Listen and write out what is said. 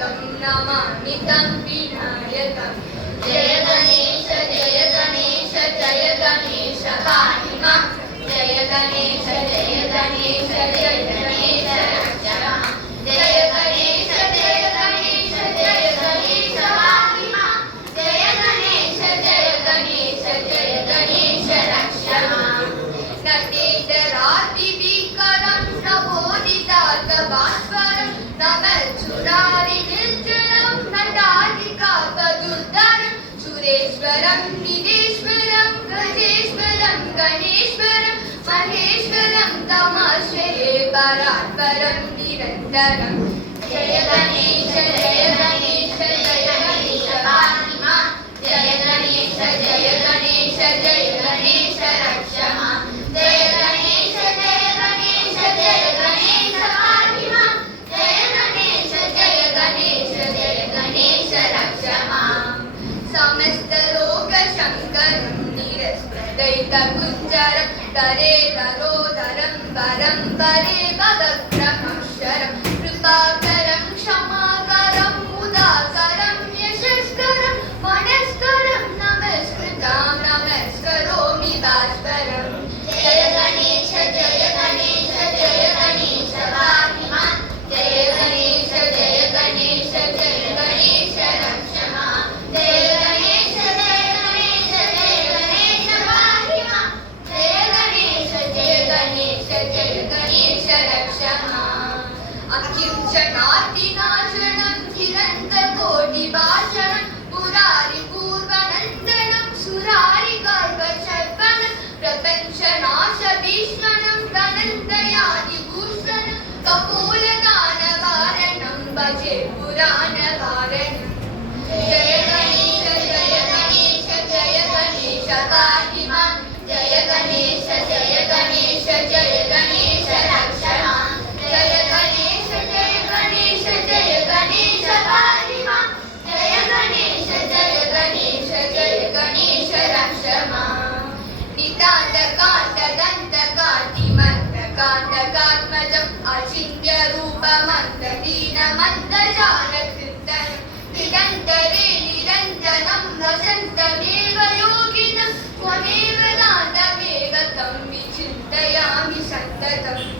विनायकं नमामि तं विनायकं। जय गणेश जय गणेश पाहि मां। जय गणेश जय गणेश रक्ष मां। जय गणेश पाहि मां। जय गणेश रक्ष मां। नटेतरादिविकरं प्रबोधितार्थभास्वरं नमच्चुरारिनिर्जनं नटादिकापदुद्धरं सुरेश्वरं निधीश्वरं गजेश्वरं गणेश्वरं महेश्वरं तमाश्रये परात्परं निरन्तरम्। जय गणेश पाहि मां। जय गणेश रक्ष मां। जय गणेश पाहि मां। जय गणेश रक्ष मां। समस्तलोकशङ्करं निरस्त्रदैतकुञ्जरं तरे तरोदरं वरं परे भवग्रहक्षरं कृपाकरं क्षमाकरं मुदाकरं यशस्करं मनस्करं नमस्कृतां नमस्करोमि भास्करम्। जय गणेश पाहि मां। जय गणेश रक्ष मां। जय गणेश पाहि मां। जय गणेश रक्ष मां। अकिंचनातिनाशनं चिरन्तकोटिभाषणं पुरारिपूर्वनन्दनं सुरारिगर्भशर्वणं प्रपञ्चनाशभीष्मणं धनञ्जयादिभूषणं कपोलदानवारणं भजे पुराणवारणम्। जय गणेश पाहि मां। जय गणेश रक्ष मां। जय गणेश पाहि मां। जय गणेश रक्ष मां। नितान्तकान्तदन्तकान्तिमन्तकान्तकात्मजम् अचिन्त्यरूपमन्तदीनमन्तजालकृतम् निरन्तरे निरञ्जनं वसन्तमेव योगिनं त्वमेव नादमेव तं विचिन्तयामि सन्ततम्।